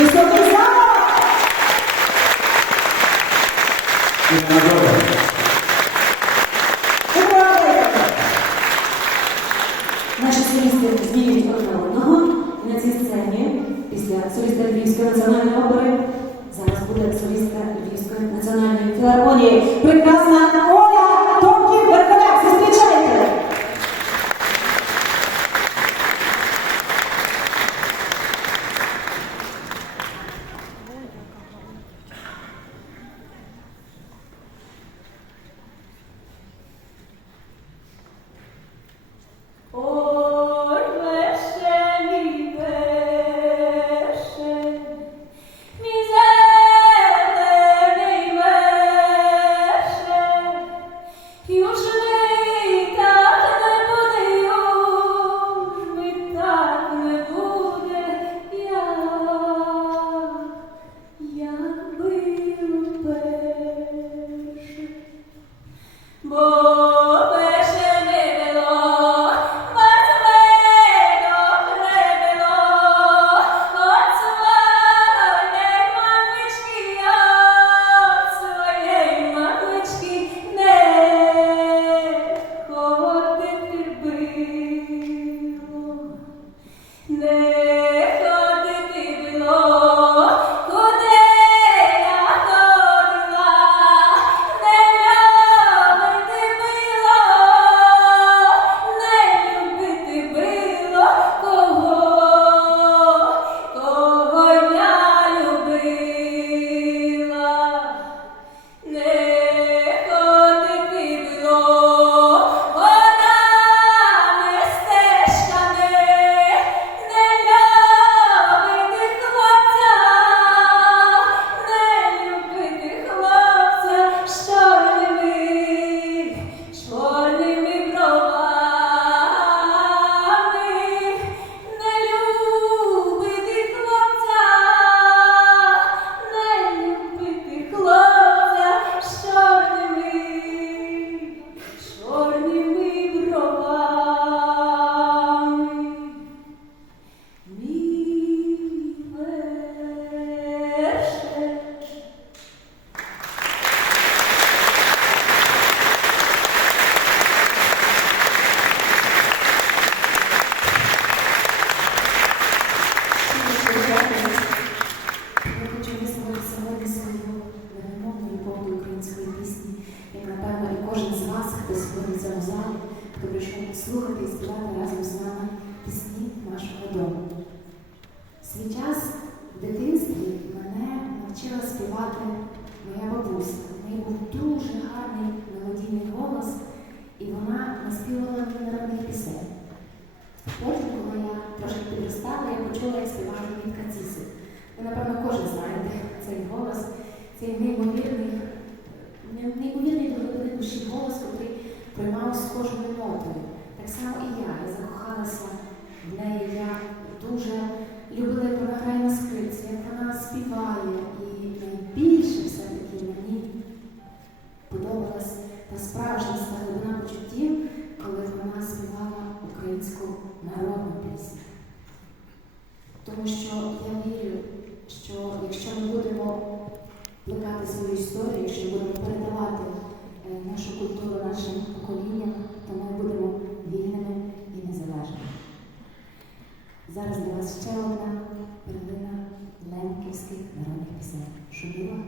Високий замок! Наші солісти змінюють одне одного. І на цій сцені, після соліста Львівської національної опери, зараз буде солістка Львівської національної філармонії. Прекрасна слухати і співати разом з нами пісні нашого дому. Свій час в дитинстві мене навчила співати моя бабуся. В неї був дуже гарний мелодійний голос, і вона наспівала мені народних пісень. Потім, коли я трошки підростала, я почула, як співала Вітка Цісик. Ви, напевно, кожен знаєте цей голос, цей неймовірний, неймовірний до душі голос, який приймав з кожною нотою. Та справжність та глибина почуттів, коли вона співала українську народну пісню. Тому що я вірю, що якщо ми будемо плекати свою історію, якщо будемо передавати е, нашу культуру нашим поколінням, то ми будемо вільними і незалежними. Зараз для вас ще одна перлина лемківських народних пісень. Шуміла.